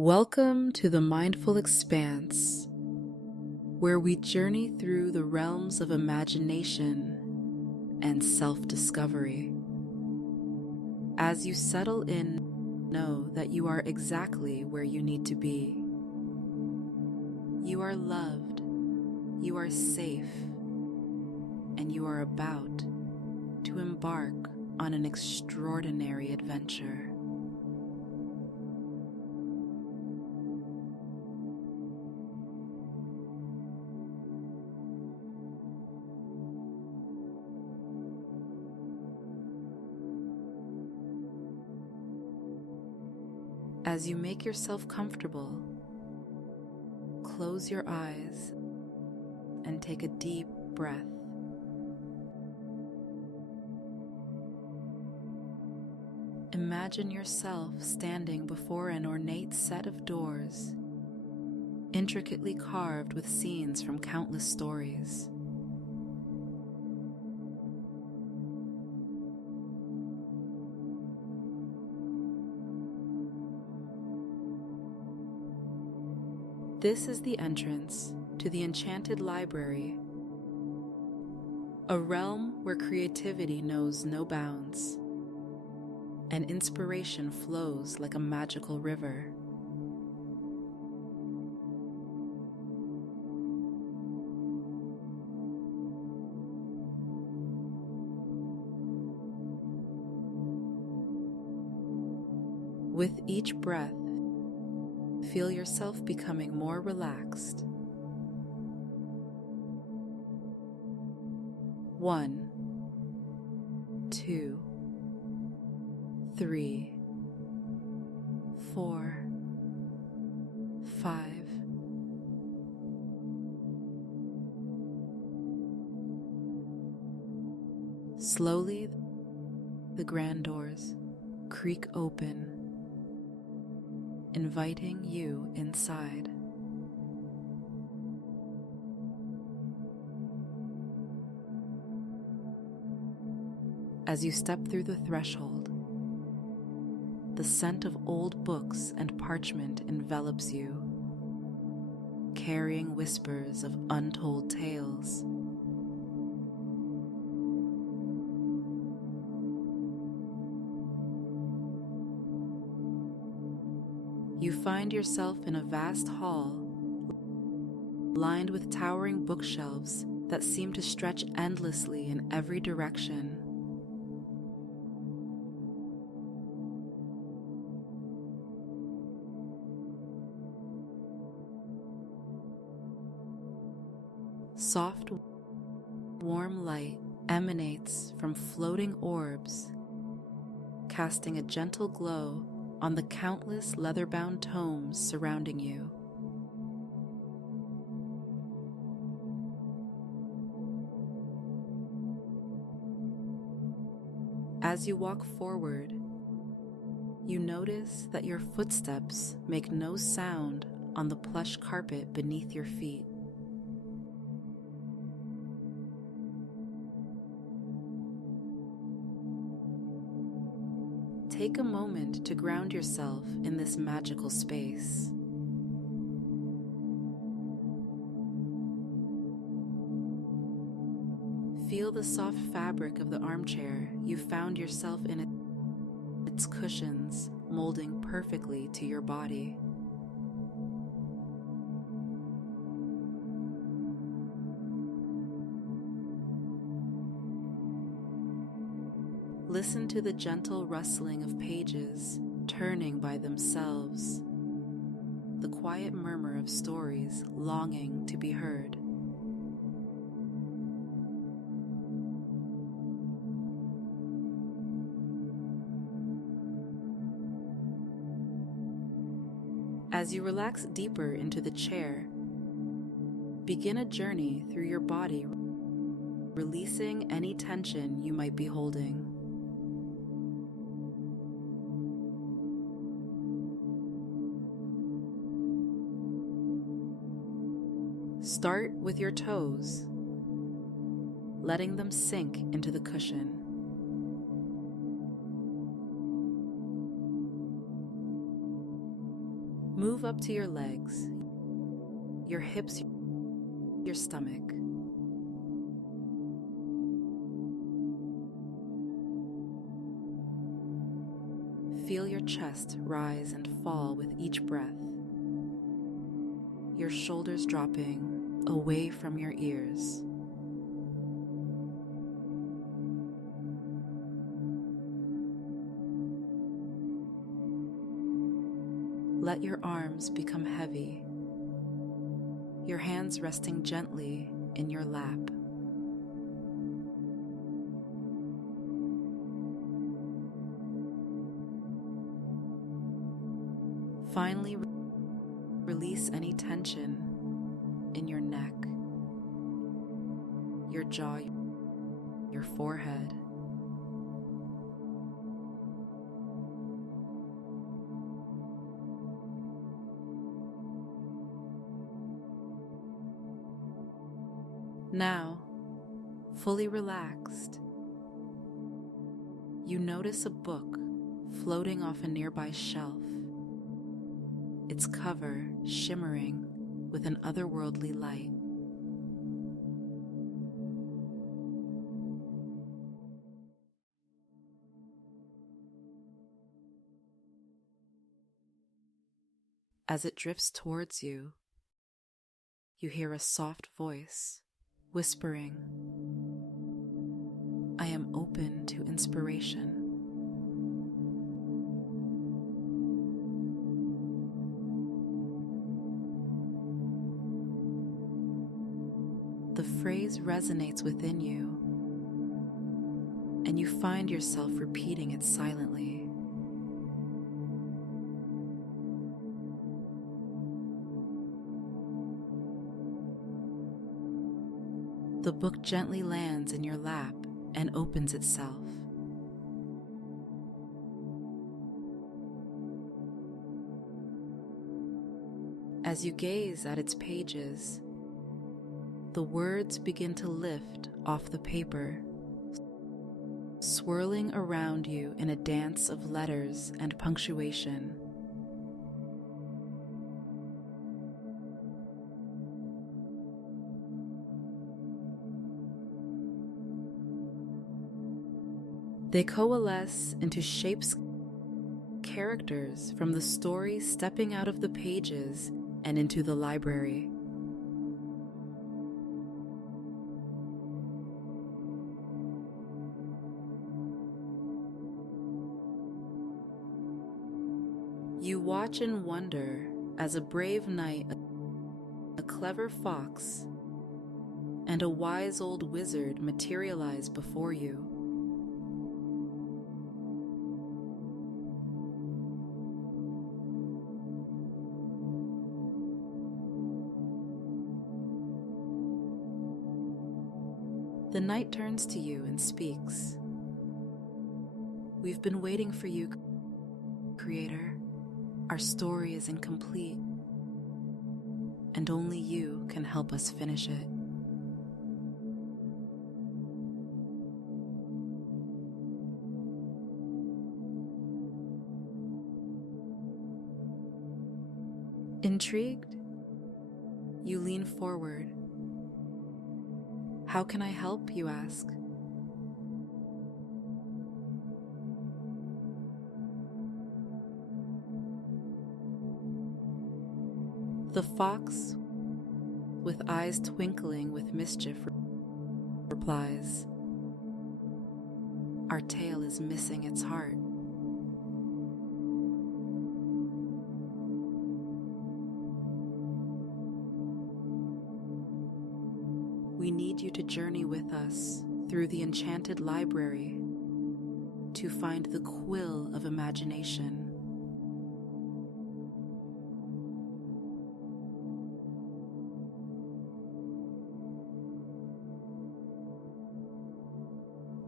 Welcome to the Mindful Expanse, where we journey through the realms of imagination and self-discovery. As you settle in, know that you are exactly where you need to be. You are loved, you are safe, and you are about to embark on an extraordinary adventure. As you make yourself comfortable, close your eyes and take a deep breath. Imagine yourself standing before an ornate set of doors, intricately carved with scenes from countless stories. This is the entrance to the Enchanted library, a realm where creativity knows no bounds and inspiration flows like a magical river. With each breath, feel yourself becoming more relaxed. 1, 2, 3, 4, 5. Slowly, the grand doors creak open, inviting you inside. As you step through the threshold, the scent of old books and parchment envelops you, carrying whispers of untold tales. You find yourself in a vast hall, lined with towering bookshelves that seem to stretch endlessly in every direction. Soft, warm light emanates from floating orbs, casting a gentle glow on the countless leather-bound tomes surrounding you. As you walk forward, you notice that your footsteps make no sound on the plush carpet beneath your feet. Take a moment to ground yourself in this magical space. Feel the soft fabric of the armchair you found yourself in, its cushions molding perfectly to your body. Listen to the gentle rustling of pages turning by themselves, the quiet murmur of stories longing to be heard. As you relax deeper into the chair, begin a journey through your body, releasing any tension you might be holding. Start with your toes, letting them sink into the cushion. Move up to your legs, your hips, your stomach. Feel your chest rise and fall with each breath, your shoulders dropping away from your ears. Let your arms become heavy, your hands resting gently in your lap. Finally, release any tension in your neck, your jaw, your forehead. Now, fully relaxed, you notice a book floating off a nearby shelf, its cover shimmering with an otherworldly light. As it drifts towards you, you hear a soft voice whispering, "I am open to inspiration." The phrase resonates within you, and you find yourself repeating it silently. The book gently lands in your lap and opens itself. As you gaze at its pages, the words begin to lift off the paper, swirling around you in a dance of letters and punctuation. They coalesce into shapes, characters from the story stepping out of the pages and into the library. You watch and wonder as a brave knight, a clever fox, and a wise old wizard materialize before you. The knight turns to you and speaks. "We've been waiting for you, Creator. Our story is incomplete, and only you can help us finish it." Intrigued, you lean forward. "How can I help?" you ask. The fox, with eyes twinkling with mischief, replies, "Our tale is missing its heart." "We need you to journey with us through the Enchanted library to find the quill of imagination."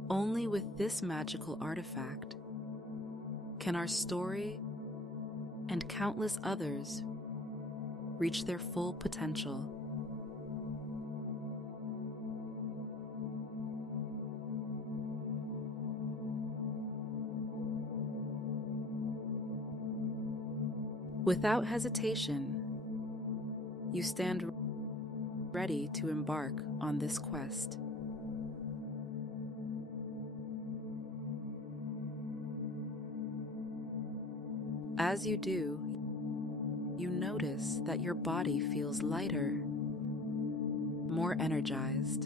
Only with this magical artifact can our story and countless others reach their full potential. Without hesitation, you stand ready to embark on this quest. As you do, you notice that your body feels lighter, more energized.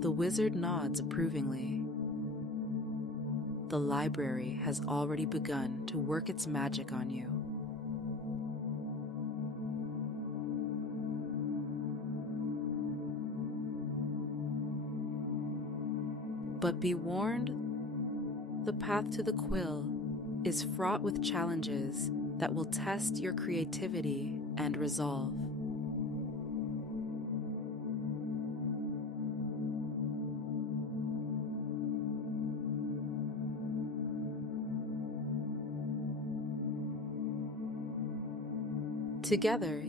The wizard nods approvingly. The library has already begun to work its magic on you. But be warned, the path to the quill is fraught with challenges that will test your creativity and resolve. Together,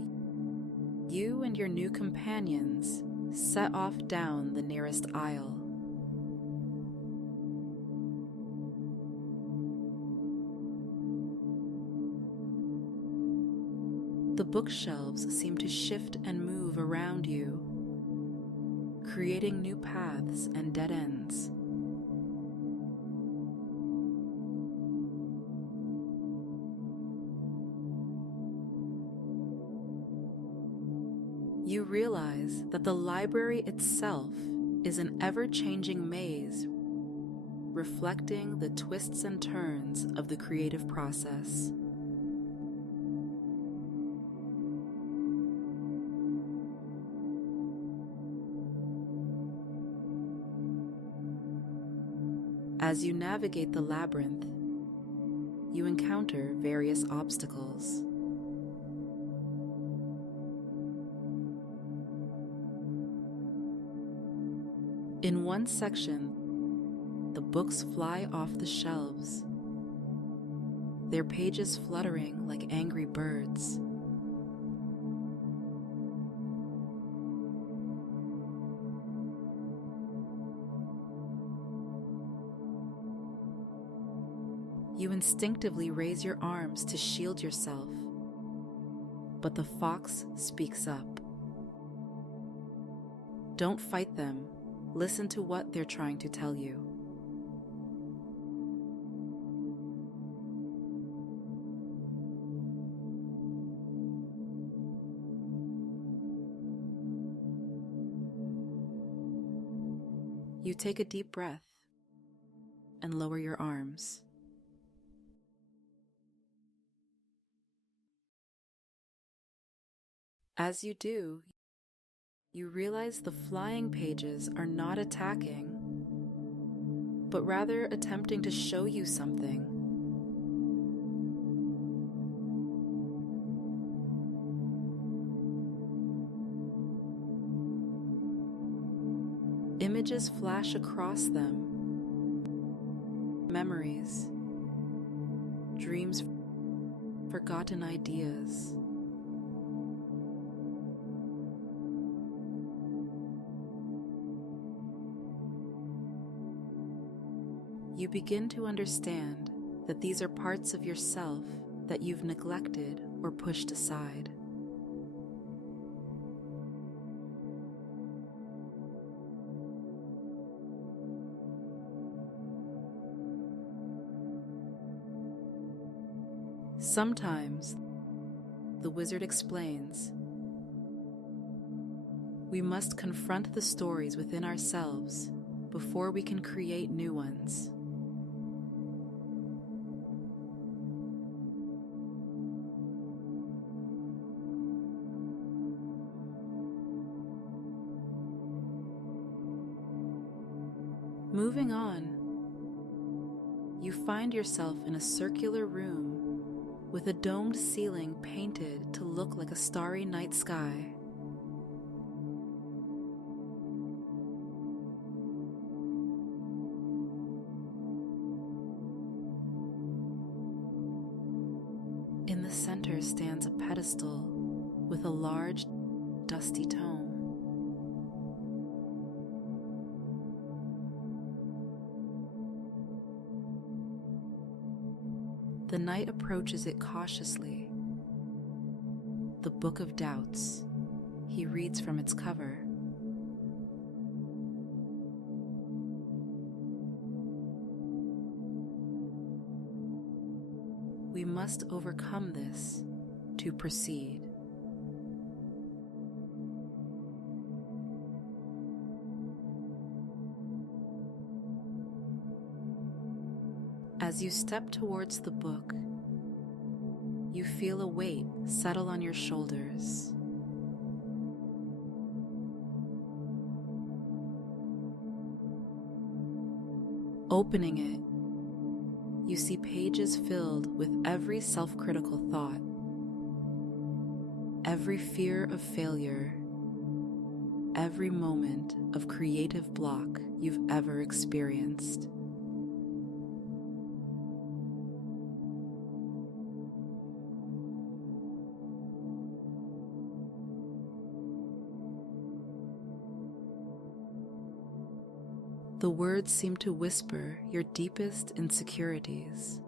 you and your new companions set off down the nearest aisle. The bookshelves seem to shift and move around you, creating new paths and dead ends. You realize that the library itself is an ever-changing maze, reflecting the twists and turns of the creative process. As you navigate the labyrinth, you encounter various obstacles. In one section, the books fly off the shelves, their pages fluttering like angry birds. You instinctively raise your arms to shield yourself, but the fox speaks up. Don't fight them. Listen to what they're trying to tell you. You take a deep breath and lower your arms. As you do, you realize the flying pages are not attacking, but rather attempting to show you something. Images flash across them. Memories, dreams, forgotten ideas. You begin to understand that these are parts of yourself that you've neglected or pushed aside. Sometimes, the wizard explains, we must confront the stories within ourselves before we can create new ones. Moving on, you find yourself in a circular room with a domed ceiling painted to look like a starry night sky. In the center stands a pedestal with a large, dusty tome. The knight approaches it cautiously. The Book of Doubts. He reads from its cover. We must overcome this to proceed. As you step towards the book, you feel a weight settle on your shoulders. Opening it, you see pages filled with every self-critical thought, every fear of failure, every moment of creative block you've ever experienced. The words seem to whisper your deepest insecurities.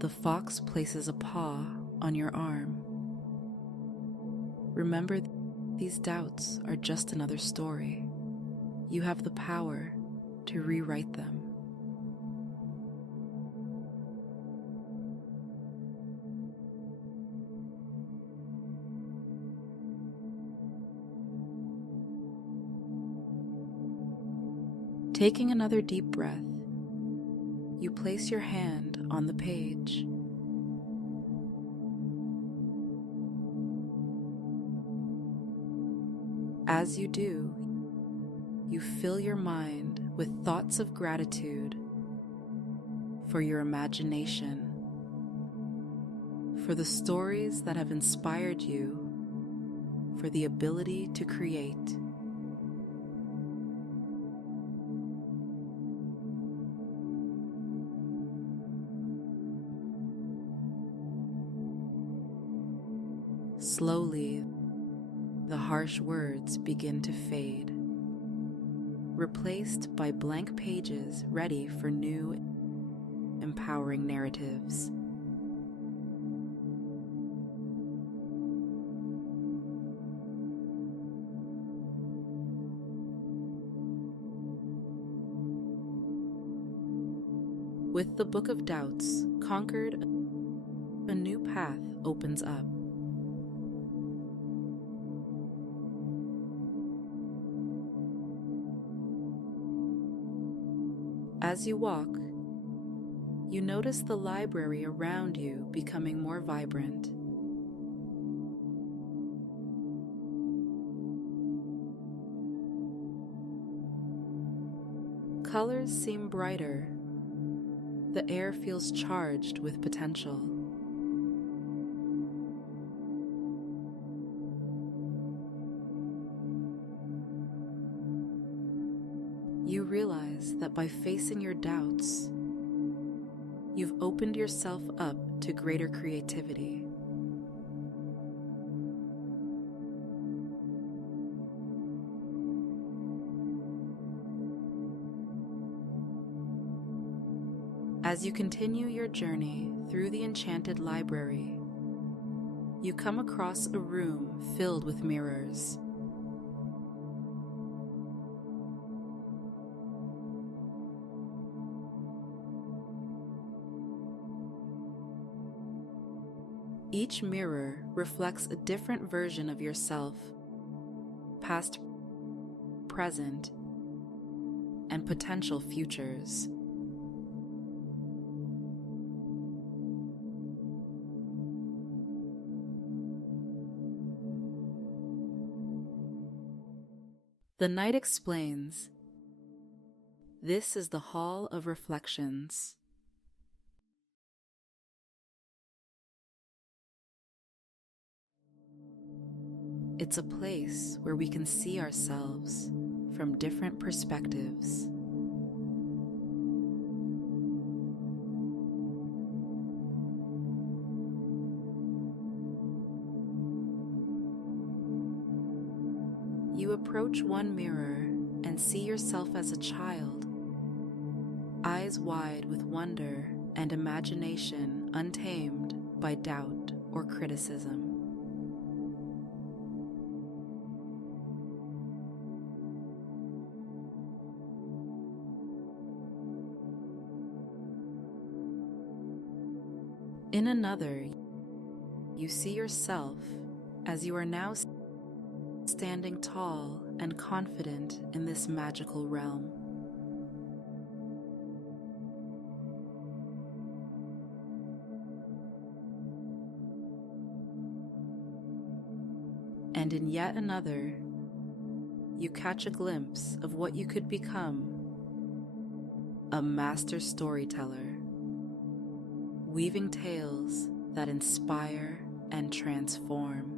The fox places a paw on your arm. Remember, these doubts are just another story. You have the power to rewrite them. Taking another deep breath, you place your hand on the page. As you do, you fill your mind with thoughts of gratitude for your imagination, for the stories that have inspired you, for the ability to create. Slowly, the harsh words begin to fade, replaced by blank pages ready for new, empowering narratives. With the Book of Doubts conquered, a new path opens up. As you walk, you notice the library around you becoming more vibrant. Colors seem brighter. The air feels charged with potential. You realize that by facing your doubts, you've opened yourself up to greater creativity. As you continue your journey through the Enchanted library, you come across a room filled with mirrors. Each mirror reflects a different version of yourself, past, present, and potential futures. The knight explains, "This is the Hall of Reflections." It's a place where we can see ourselves from different perspectives. You approach one mirror and see yourself as a child, eyes wide with wonder and imagination untamed by doubt or criticism. In another, you see yourself as you are now standing tall and confident in this magical realm. And in yet another, you catch a glimpse of what you could become: a master storyteller, weaving tales that inspire and transform.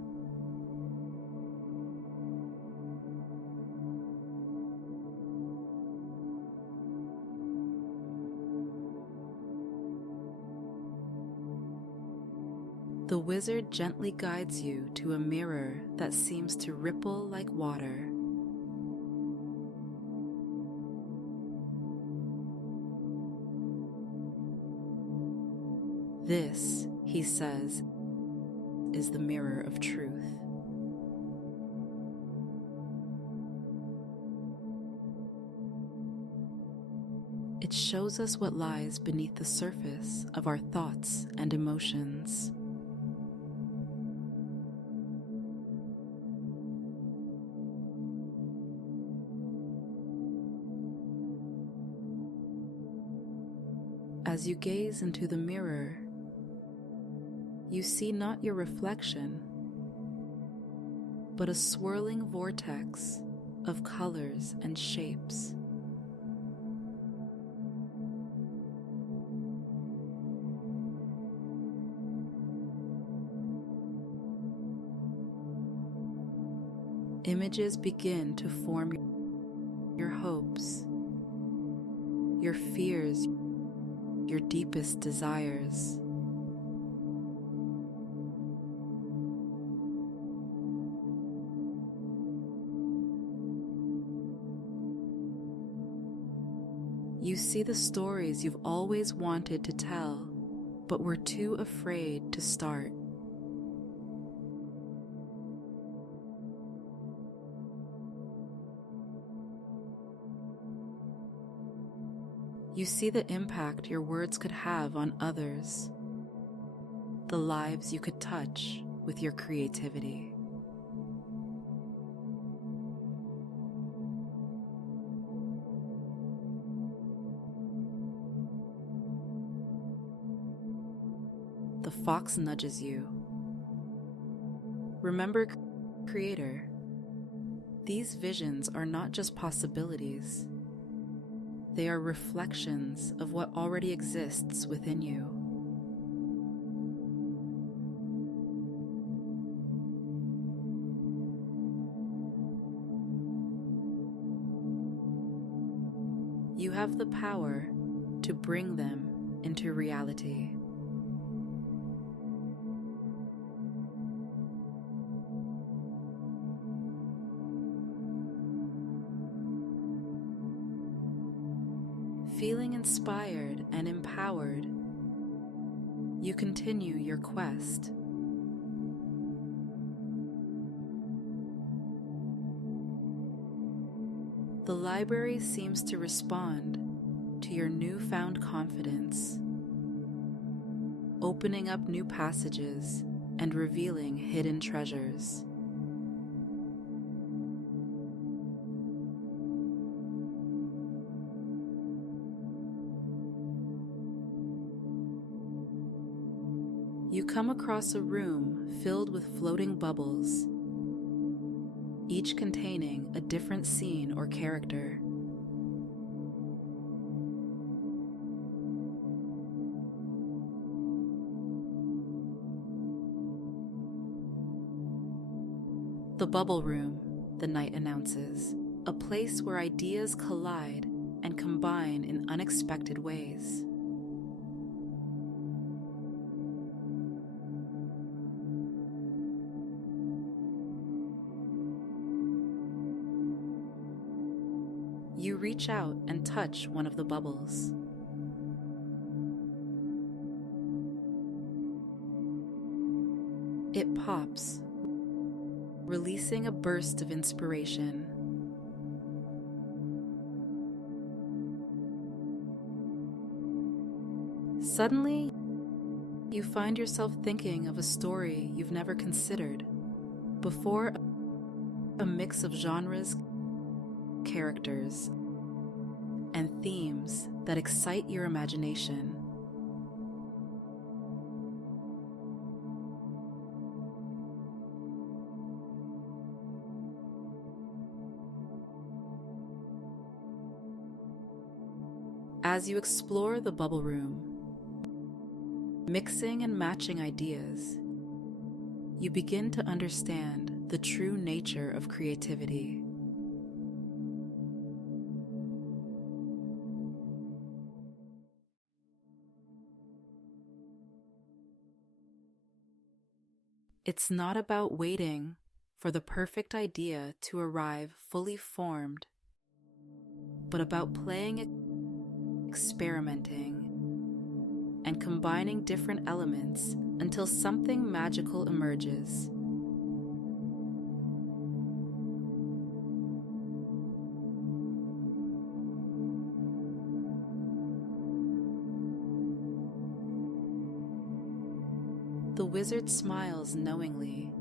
The wizard gently guides you to a mirror that seems to ripple like water. This, he says, is the mirror of truth. It shows us what lies beneath the surface of our thoughts and emotions. As you gaze into the mirror, you see not your reflection, but a swirling vortex of colors and shapes. Images begin to form your hopes, your fears, your deepest desires. You see the stories you've always wanted to tell, but were too afraid to start. You see the impact your words could have on others, the lives you could touch with your creativity. The fox nudges you. Remember, creator, these visions are not just possibilities. They are reflections of what already exists within you. You have the power to bring them into reality. Feeling inspired and empowered, you continue your quest. The library seems to respond to your newfound confidence, opening up new passages and revealing hidden treasures. You come across a room filled with floating bubbles, each containing a different scene or character. The Bubble Room, the knight announces, a place where ideas collide and combine in unexpected ways. You reach out and touch one of the bubbles. It pops, releasing a burst of inspiration. Suddenly, you find yourself thinking of a story you've never considered before, a mix of genres, characters, and themes that excite your imagination. As you explore the bubble room, mixing and matching ideas, you begin to understand the true nature of creativity. It's not about waiting for the perfect idea to arrive fully formed, but about playing, experimenting, and combining different elements until something magical emerges. The wizard smiles knowingly.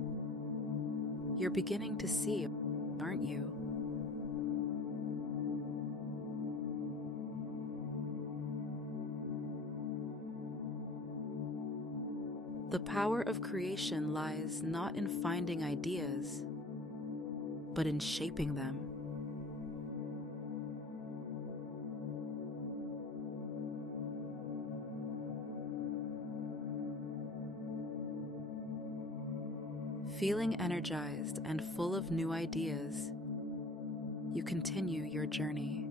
You're beginning to see, aren't you? The power of creation lies not in finding ideas, but in shaping them. Feeling energized and full of new ideas, you continue your journey.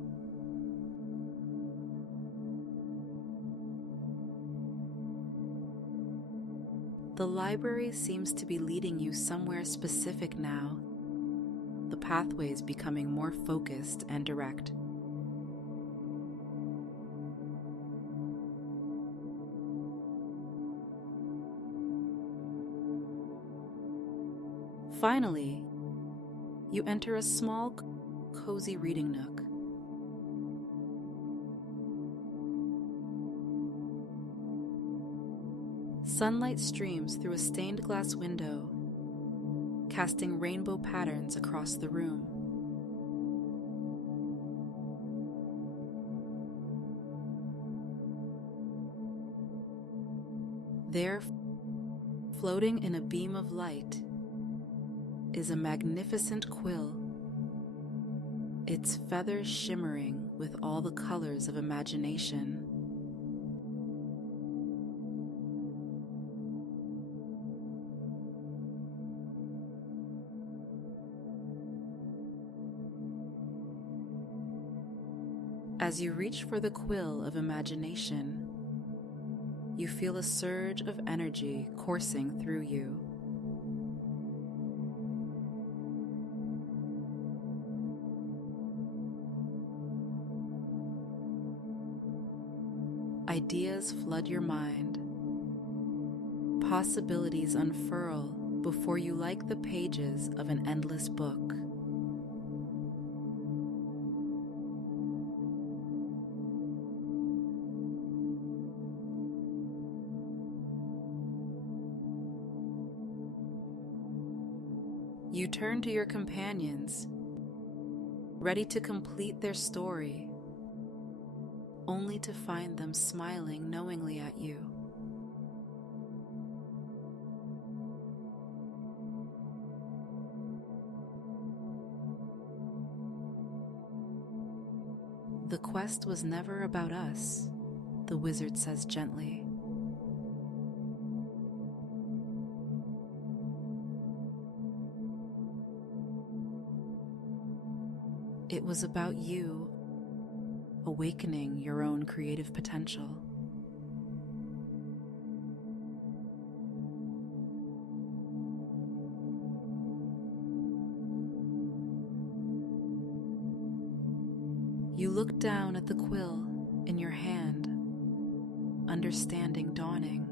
The library seems to be leading you somewhere specific now, the pathways becoming more focused and direct. Finally, you enter a small, cozy reading nook. Sunlight streams through a stained glass window, casting rainbow patterns across the room. There, floating in a beam of light, is a magnificent quill, its feathers shimmering with all the colors of imagination. As you reach for the quill of imagination, you feel a surge of energy coursing through you. Ideas flood your mind. Possibilities unfurl before you like the pages of an endless book. You turn to your companions, ready to complete their story, only to find them smiling knowingly at you. The quest was never about us, the wizard says gently. It was about you awakening your own creative potential. You look down at the quill in your hand, understanding dawning.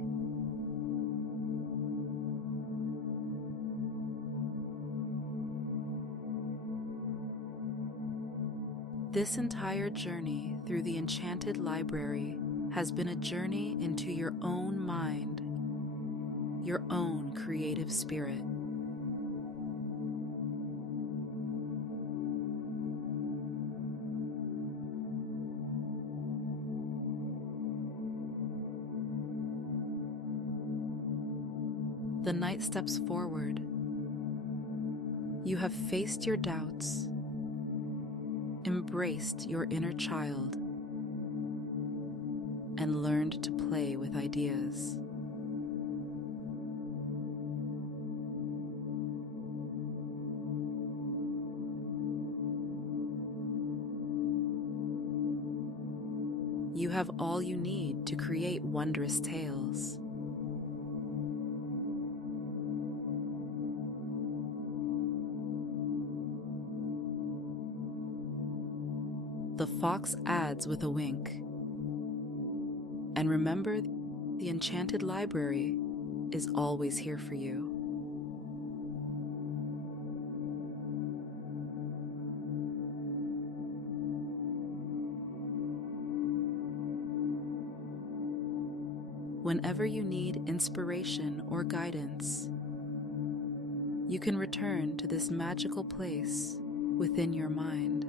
This entire journey through the Enchanted Library has been a journey into your own mind, your own creative spirit. The night steps forward. You have faced your doubts, embraced your inner child, and learned to play with ideas. You have all you need to create wondrous tales. The fox adds with a wink. And remember, the Enchanted Library is always here for you. Whenever you need inspiration or guidance, you can return to this magical place within your mind.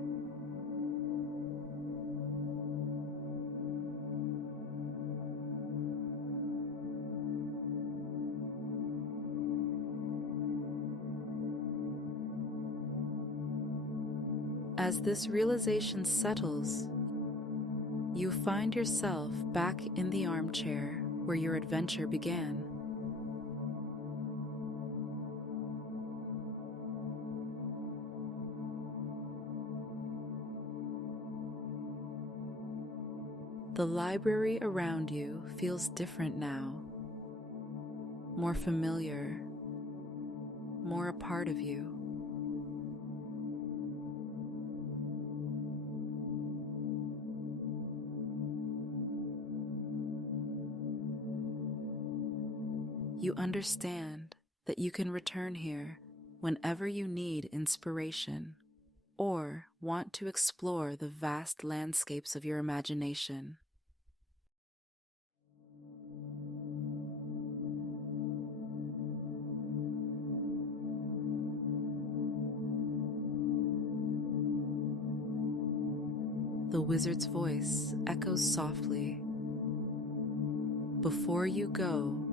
As this realization settles, you find yourself back in the armchair where your adventure began. The library around you feels different now, more familiar, more a part of you. You understand that you can return here whenever you need inspiration or want to explore the vast landscapes of your imagination. The wizard's voice echoes softly. Before you go,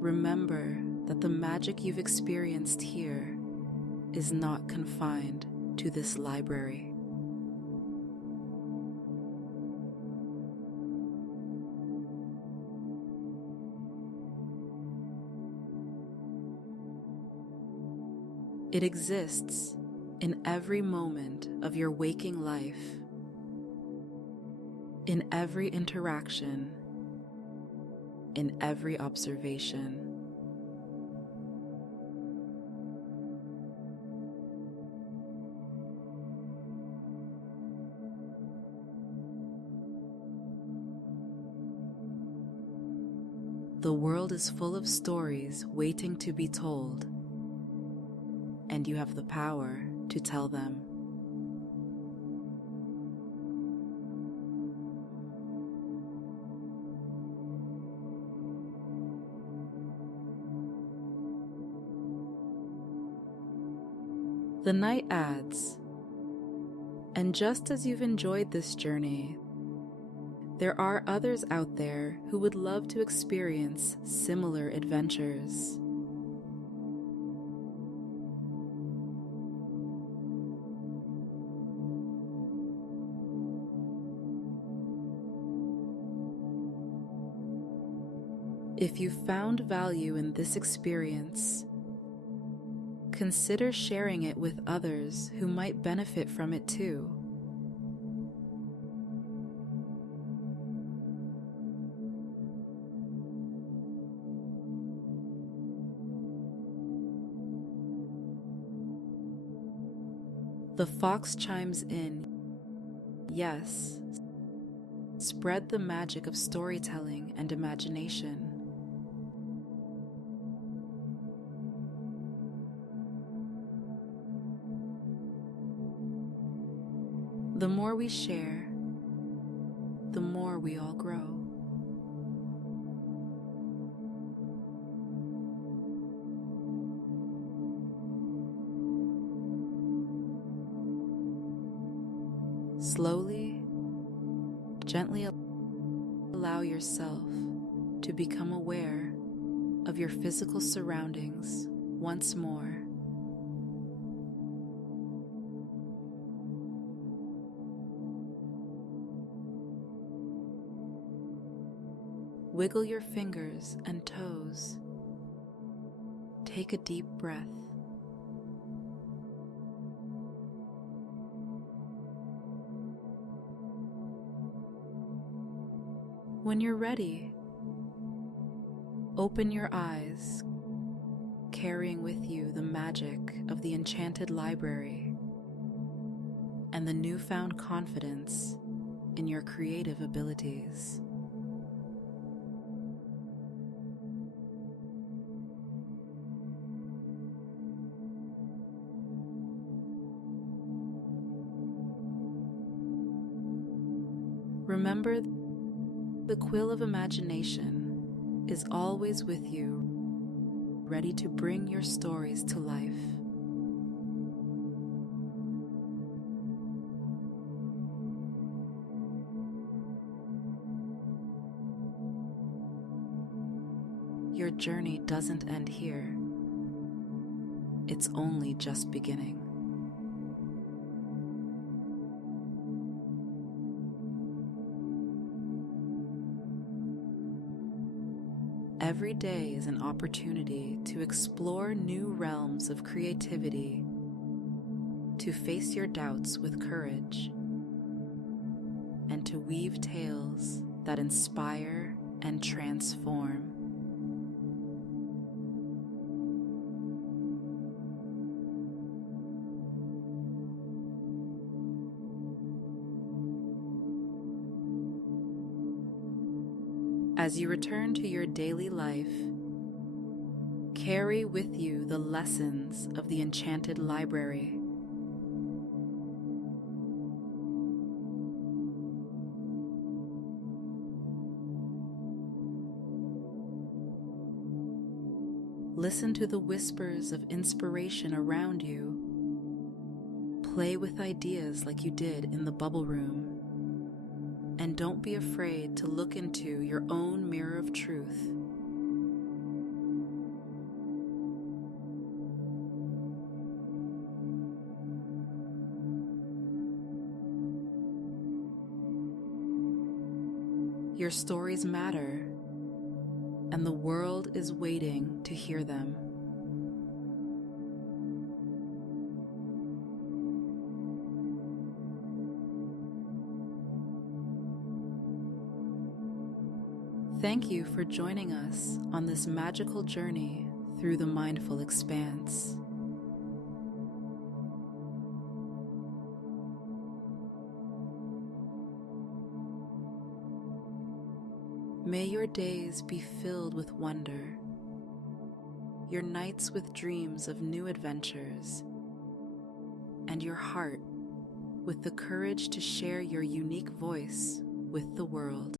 remember that the magic you've experienced here is not confined to this library. It exists in every moment of your waking life, in every interaction, in every observation. The world is full of stories waiting to be told, and you have the power to tell them. The night adds, and just as you've enjoyed this journey, there are others out there who would love to experience similar adventures. If you found value in this experience, consider sharing it with others who might benefit from it too. The fox chimes in, Yes, spread the magic of storytelling and imagination. The more we share, the more we all grow. Slowly, gently allow yourself to become aware of your physical surroundings once more. Wiggle your fingers and toes. Take a deep breath. When you're ready, open your eyes, carrying with you the magic of the Enchanted library and the newfound confidence in your creative abilities. Remember, the quill of imagination is always with you, ready to bring your stories to life. Your journey doesn't end here. It's only just beginning. Every day is an opportunity to explore new realms of creativity, to face your doubts with courage, and to weave tales that inspire and transform. As you return to your daily life, carry with you the lessons of the Enchanted library. Listen to the whispers of inspiration around you. Play with ideas like you did in the bubble room. And don't be afraid to look into your own mirror of truth. Your stories matter, and the world is waiting to hear them. Thank you for joining us on this magical journey through the mindful expanse. May your days be filled with wonder, your nights with dreams of new adventures, and your heart with the courage to share your unique voice with the world.